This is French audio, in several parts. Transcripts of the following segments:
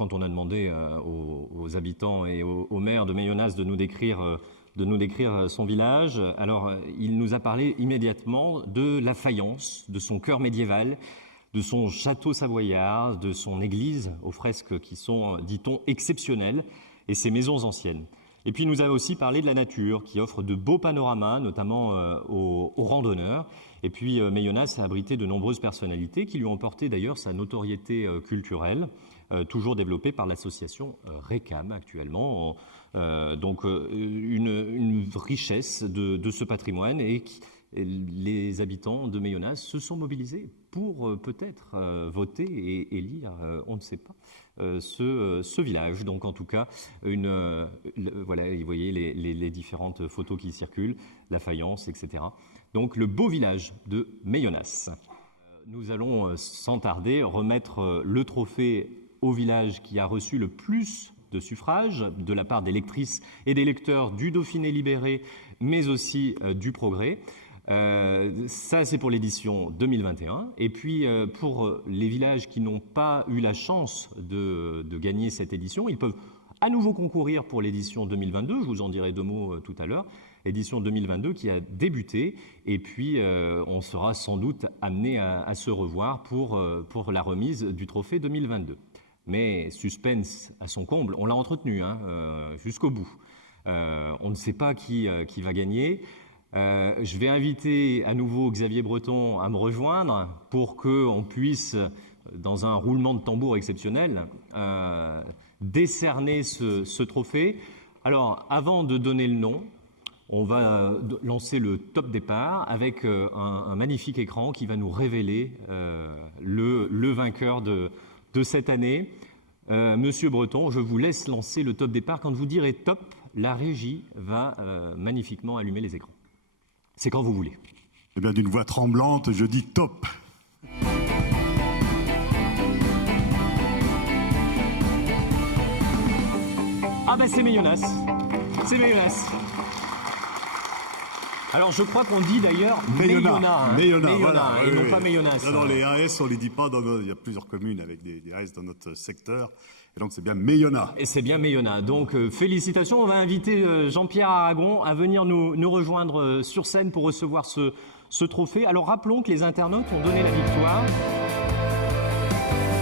quand on a demandé aux habitants et au maire de Mayonnaise de nous décrire son village, alors il nous a parlé immédiatement de la faïence, de son cœur médiéval, de son château savoyard, de son église aux fresques qui sont, dit-on, exceptionnelles, et ses maisons anciennes. Et puis il nous a aussi parlé de la nature, qui offre de beaux panoramas, notamment aux randonneurs. Et puis Mayonnaise a abrité de nombreuses personnalités qui lui ont porté d'ailleurs sa notoriété culturelle, toujours développée par l'association RECAM actuellement. Donc une richesse de ce patrimoine, et les habitants de Mayonnaise se sont mobilisés pour peut-être voter et élire, on ne sait pas, ce village. Donc en tout cas, voilà, vous voyez les différentes photos qui circulent, la faïence, etc. Donc le beau village de Mayonnaise. Nous allons sans tarder remettre le trophée au village qui a reçu le plus de suffrages de la part des lectrices et des lecteurs du Dauphiné libéré, mais aussi du Progrès. Ça, c'est pour l'édition 2021. Et puis, pour les villages qui n'ont pas eu la chance de gagner cette édition, ils peuvent à nouveau concourir pour l'édition 2022. Je vous en dirai 2 mots tout à l'heure. Édition 2022 qui a débuté. Et puis, on sera sans doute amené à se revoir pour la remise du trophée 2022. Mais suspense à son comble, on l'a entretenu jusqu'au bout. On ne sait pas qui va gagner. Je vais inviter à nouveau Xavier Breton à me rejoindre pour qu'on puisse, dans un roulement de tambour exceptionnel, décerner ce trophée. Alors, avant de donner le nom, on va lancer le top départ avec un magnifique écran qui va nous révéler le vainqueur de cette année. Monsieur Breton, je vous laisse lancer le top départ. Quand vous direz top, la régie va magnifiquement allumer les écrans. C'est quand vous voulez. Eh bien, d'une voix tremblante, je dis top. Ah ben c'est Mayonnaise. C'est Mayonnaise. Alors je crois qu'on dit d'ailleurs Mayonna, voilà, et non pas Mayonnaise. Non, les AS, on ne les dit pas. Il y a plusieurs communes avec des AS dans notre secteur. Et donc c'est bien Mayonna. Et c'est bien Mayonna. Donc félicitations. On va inviter Jean-Pierre Aragon à venir nous rejoindre sur scène pour recevoir ce trophée. Alors rappelons que les internautes ont donné la victoire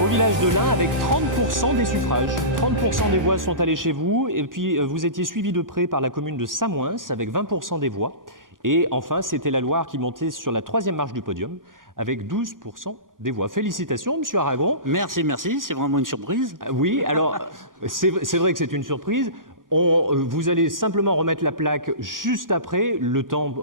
au village de l'Ain avec 30% des suffrages. 30% des voix sont allées chez vous. Et puis vous étiez suivi de près par la commune de Samoins avec 20% des voix. Et enfin, c'était la Loire qui montait sur la 3e marche du podium avec 12% des voix. Félicitations, Monsieur Aragon. Merci, c'est vraiment une surprise. Oui, alors, c'est vrai que c'est une surprise. Vous allez simplement remettre la plaque juste après, le temps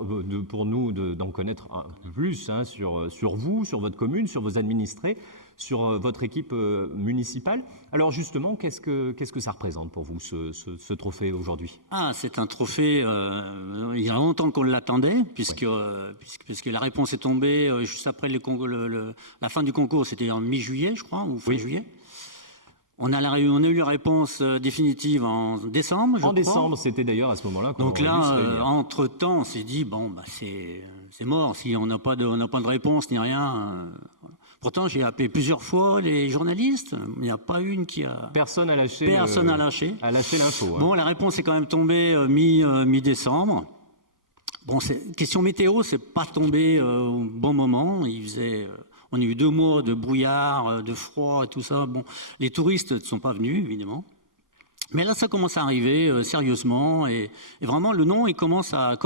pour nous d'en connaître un peu plus sur vous, sur votre commune, sur vos administrés, sur votre équipe municipale. Alors justement, qu'est-ce que ça représente pour vous, ce trophée aujourd'hui? Ah, c'est un trophée, il y a longtemps qu'on l'attendait, puisque la réponse est tombée juste après la fin du concours, c'était en mi-juillet, je crois, ou fin juillet. On a eu la réponse définitive en décembre, je crois. En décembre, c'était d'ailleurs à ce moment-là qu'on Donc là, entre-temps, on s'est dit, bon, bah, c'est mort, si on n'a pas de réponse ni rien. Pourtant, j'ai appelé plusieurs fois les journalistes. Il n'y a pas une qui a... Personne n'a lâché. Personne n'a lâché. A lâché l'info. Bon, la réponse est quand même tombée mi-décembre. Bon, question météo, c'est pas tombé au bon moment. On a eu 2 mois de brouillard, de froid et tout ça. Bon, les touristes ne sont pas venus, évidemment. Mais là, ça commence à arriver sérieusement. Et vraiment, le nom, il commence à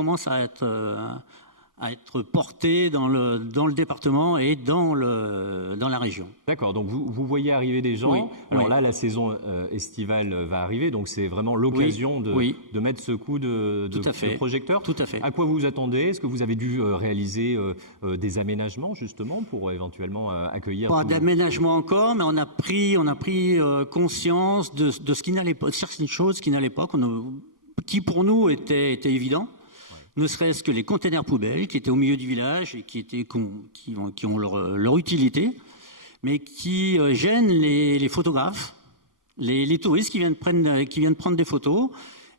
être porté dans le département et dans la région. D'accord, donc vous voyez arriver des gens. Oui, alors oui. Là, la saison estivale va arriver, donc c'est vraiment l'occasion de mettre ce coup de projecteur. Tout à fait. À quoi vous vous attendez? Est-ce que vous avez dû réaliser des aménagements justement pour éventuellement accueillir... Pas d'aménagement encore, mais on a pris conscience de ce qui n'allait pas, certaines choses qui n'allaient pas, qui pour nous étaient évidents. Ne serait-ce que les containers poubelles qui étaient au milieu du village et qui ont leur utilité, mais qui gênent les photographes, les touristes qui viennent prendre des photos.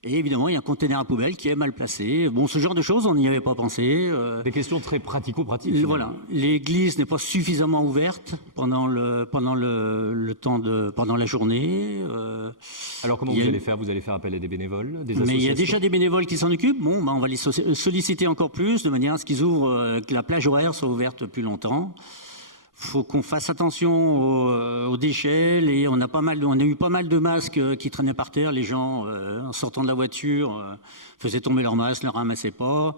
Et évidemment, il y a un conteneur à poubelle qui est mal placé. Bon, ce genre de choses, on n'y avait pas pensé. Des questions très pratico-pratiques. Voilà, l'église n'est pas suffisamment ouverte pendant le temps pendant la journée. Alors comment vous allez faire? Vous allez faire appel à des bénévoles, des associations? Mais il y a déjà des bénévoles qui s'en occupent. Bon, on va les solliciter encore plus de manière à ce qu'ils ouvrent, que la plage horaire soit ouverte plus longtemps. Faut qu'on fasse attention aux déchets. On a eu pas mal de masques qui traînaient par terre. Les gens, en sortant de la voiture, faisaient tomber leurs masques, ne les ramassaient pas.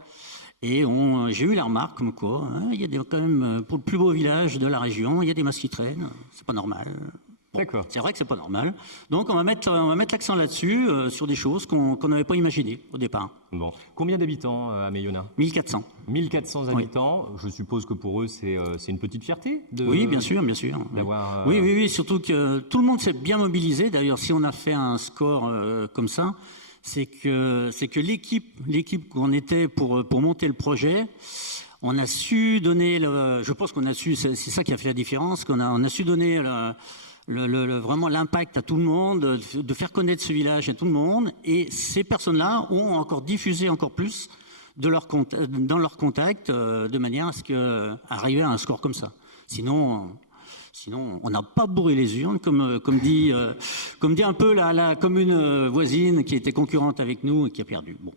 Et j'ai eu la remarque comme quoi, il y a quand même, pour le plus beau village de la région, il y a des masques qui traînent. C'est pas normal. Bon, D'accord. c'est vrai que c'est pas normal. Donc on va mettre l'accent là-dessus, sur des choses qu'on n'avait pas imaginées au départ. Bon. Combien d'habitants à Meillonna? 1400. 1400 habitants. Je suppose que pour eux, c'est une petite fierté de... Oui, bien sûr. D'avoir... Oui, surtout que tout le monde s'est bien mobilisé. D'ailleurs, si on a fait un score comme ça, c'est que l'équipe qu'on était pour monter le projet, on a su donner, je pense qu'on a su, c'est ça qui a fait la différence, on a su donner vraiment l'impact à tout le monde, de faire connaître ce village à tout le monde, et ces personnes-là ont encore diffusé encore plus dans leur contact, de manière à ce arriver à un score comme ça. Sinon, on n'a pas bourré les urnes, comme dit un peu la commune voisine qui était concurrente avec nous et qui a perdu. Bon.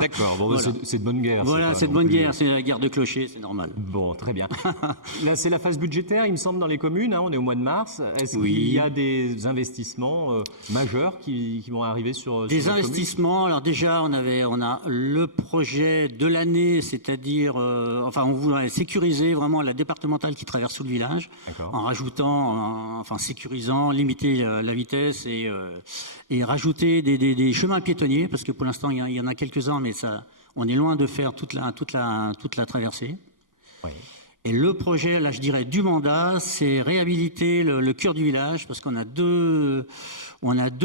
D'accord, bon, voilà. C'est de bonne guerre. Voilà, c'est de bonne guerre, c'est la guerre de clochers, c'est normal. Bon, très bien. Là, c'est la phase budgétaire, il me semble, dans les communes. On est au mois de mars. Est-ce qu'il y a des investissements majeurs qui vont arriver sur des investissements. Alors déjà, on a le projet de l'année, c'est-à-dire, on voudrait sécuriser vraiment la départementale qui traverse tout le village, en rajoutant, sécurisant, limiter la vitesse et rajouter des chemins piétonniers, parce que pour l'instant il y en a quelques-uns, mais on est loin de faire toute la traversée. Oui. Et le projet, là je dirais du mandat, c'est réhabiliter le cœur du village, parce qu'on a deux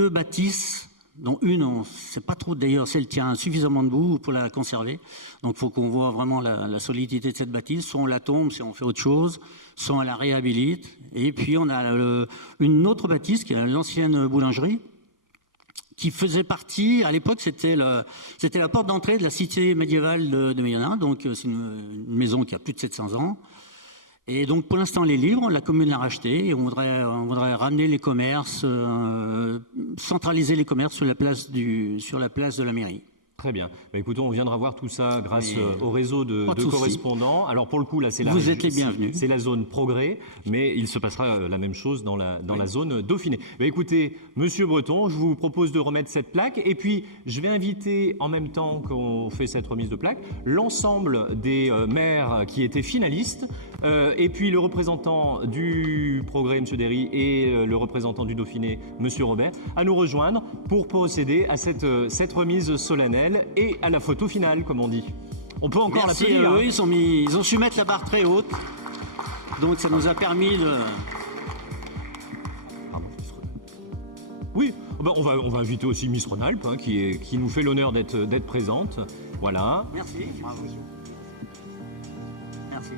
bâtisses, dont une, on ne sait pas trop d'ailleurs si elle tient suffisamment debout pour la conserver. Donc il faut qu'on voit vraiment la solidité de cette bâtisse. Soit on la tombe, si on fait autre chose, soit on la réhabilite. Et puis on a une autre bâtisse qui est l'ancienne boulangerie, qui faisait partie, à l'époque, c'était la porte d'entrée de la cité médiévale de Meillonna. Donc c'est une maison qui a plus de 700 ans. Et donc pour l'instant elle est libre, la commune l'a rachetée et on voudrait ramener les commerces, centraliser les commerces sur la place de la mairie. Très bien. Écoutons, on viendra voir tout ça grâce au réseau de correspondants. Alors pour le coup, là, vous êtes les bienvenus. C'est la zone Progrès, mais il se passera la même chose dans la zone Dauphiné. Écoutez, Monsieur Breton, je vous propose de remettre cette plaque, et puis je vais inviter, en même temps qu'on fait cette remise de plaque, l'ensemble des maires qui étaient finalistes, et puis le représentant du Progrès, M. Derry, et le représentant du Dauphiné, M. Robert, à nous rejoindre pour procéder à cette remise solennelle et à la photo finale, comme on dit. On peut encore l'applaudir. Ils ont su mettre la barre très haute, donc ça nous a permis de... Oui, on va inviter aussi Miss Rhône-Alpes, qui nous fait l'honneur d'être présente. Voilà. Merci. Bravo. Merci.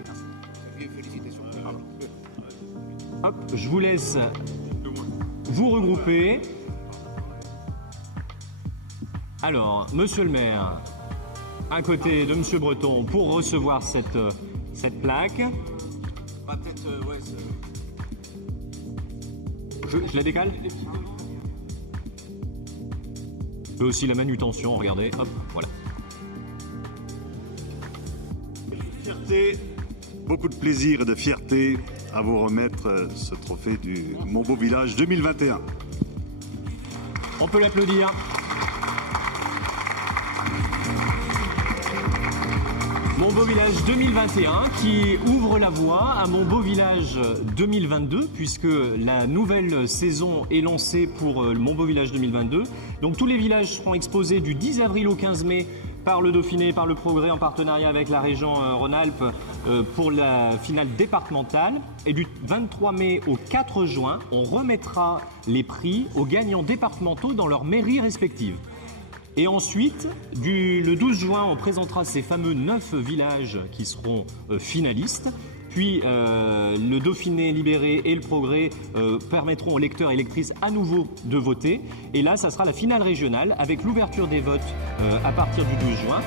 Félicitations. Hop, je vous laisse vous regrouper. Alors, Monsieur le maire, à côté de Monsieur Breton, pour recevoir cette plaque. Je la décale. Et aussi la manutention, regardez, hop, voilà. Fierté, beaucoup de plaisir et de fierté à vous remettre ce trophée du Mon Beau Village 2021. On peut l'applaudir. Mon Beau Village 2021 qui ouvre la voie à Mon Beau Village 2022, puisque la nouvelle saison est lancée pour Mon Beau Village 2022. Donc tous les villages seront exposés du 10 avril au 15 mai par le Dauphiné, par le Progrès, en partenariat avec la région Rhône-Alpes pour la finale départementale. Et du 23 mai au 4 juin, on remettra les prix aux gagnants départementaux dans leurs mairies respectives. Et ensuite, le 12 juin, on présentera ces fameux 9 villages qui seront finalistes. Puis le Dauphiné, Libéré et le Progrès permettront aux lecteurs et lectrices à nouveau de voter. Et là, ça sera la finale régionale avec l'ouverture des votes à partir du 12 juin.